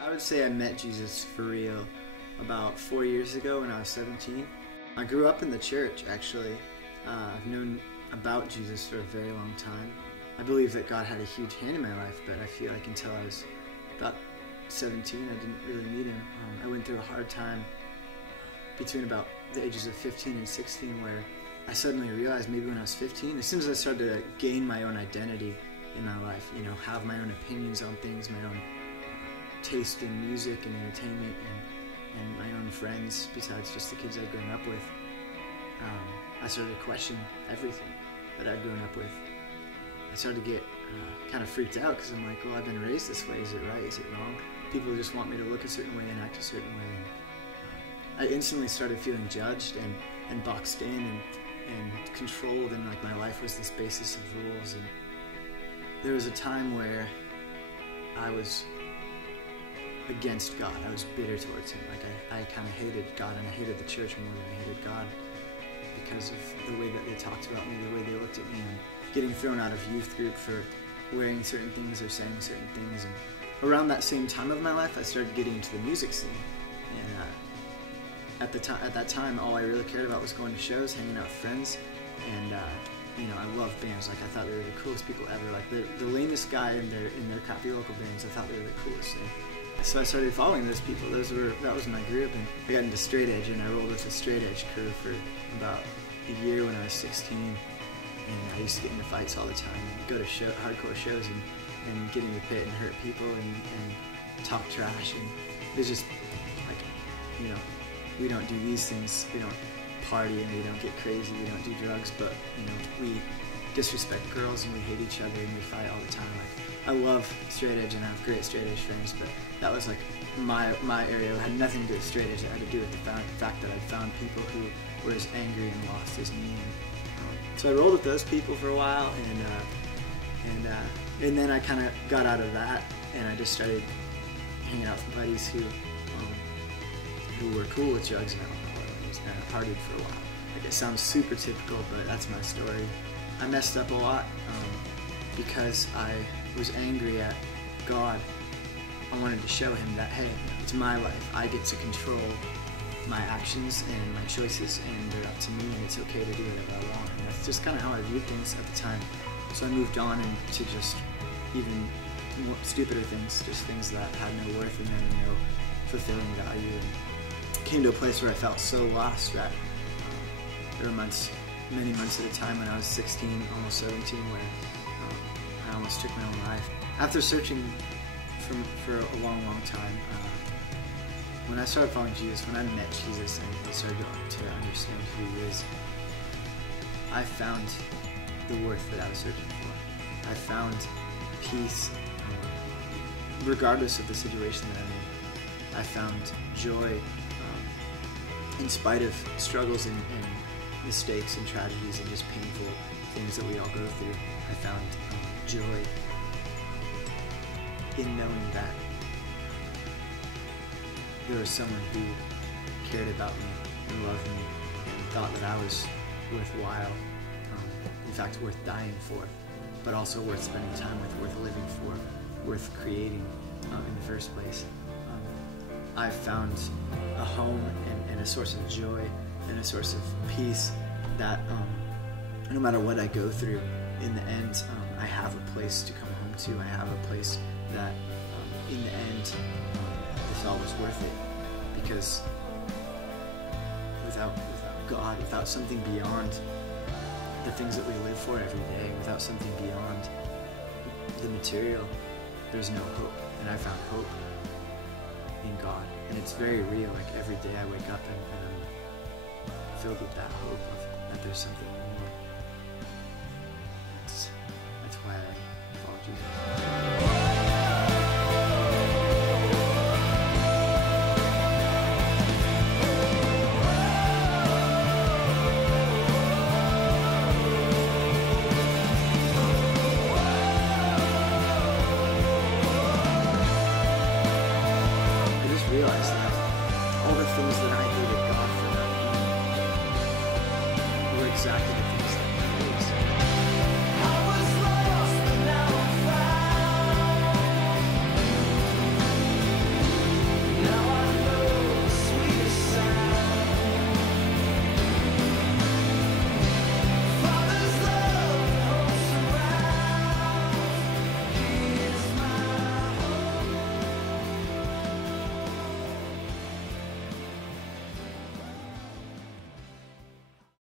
I would say I met Jesus for real about 4 years ago when I was 17. I grew up in the church, actually. I've known about Jesus for a very long time. I believe that God had a huge hand in my life, but I feel like until I was about 17, I didn't really meet him. I went through a hard time between about the ages of 15 and 16 where I suddenly realized maybe when I was 15, as soon as I started to gain my own identity in my life, you know, have my own opinions on things, my own taste in music and entertainment and my own friends besides just the kids I'd grown up with, I started to question everything that I'd grown up with. I started to get kind of freaked out because I'm like, well, I've been raised this way. Is it right? Is it wrong? People just want me to look a certain way and act a certain way. And, I instantly started feeling judged and boxed in and controlled, and like my life was this basis of rules. And there was a time where I was against God. I was bitter towards him. Like I kind of hated God, and I hated the church more than I hated God because of the way that they talked about me, the way they looked at me, and getting thrown out of youth group for wearing certain things or saying certain things. And around that same time of my life, I started getting into the music scene. And at that time, all I really cared about was going to shows, hanging out with friends, and you know, I loved bands. Like I thought they were the coolest people ever. Like the lamest guy in their crappy local bands, I thought they were the coolest. And so I started following those people. That was my group, and I got into straight edge, and I rolled with the straight edge crew for about a year when I was 16. And I used to get into fights all the time, and go to hardcore shows and get in the pit and hurt people and talk trash. And it's just like, you know, we don't do these things. We don't party and we don't get crazy. We don't do drugs, but you know, we disrespect girls and we hate each other and we fight all the time. Like I love straight edge and I have great straight edge friends, but that was like my area. It had nothing to do with straight edge. It had to do with the fact that I'd found people who were as angry and lost as me. So I rolled with those people for a while, and then I kind of got out of that, and I just started hanging out with buddies who were cool with drugs and alcohol, and I partied for a while. Like it sounds super typical, but that's my story. I messed up a lot because I was angry at God. I wanted to show him that, hey, it's my life. I get to control my actions and my choices, and they're up to me, and it's okay to do whatever I want. And that's just kind of how I viewed things at the time. So I moved on into just even more stupider things, just things that had no worth in them and no fulfilling value. And came to a place where I felt so lost that there were many months at a time when I was 16, almost 17, where I almost took my own life. After searching for a long, long time, when I started following Jesus, when I met Jesus and started to understand who he is, I found the worth that I was searching for. I found peace regardless of the situation that I'm in. I found joy in spite of struggles and mistakes and tragedies and just painful things that we all go through. I found joy in knowing that there was someone who cared about me and loved me and thought that I was worthwhile, in fact worth dying for, but also worth spending time with, worth living for, worth creating in the first place. I found a home and a source of joy and a source of peace that no matter what I go through, in the end, I have a place to come home to. I have a place that in the end, it's always worth it, because without God, without something beyond the things that we live for every day, without something beyond the material, there's no hope. And I found hope in God, and it's very real. Like every day I wake up and I'm filled with that hope of that there's something more. That's why I follow Jesus. Realized that all the things that I hated God for not being were exactly the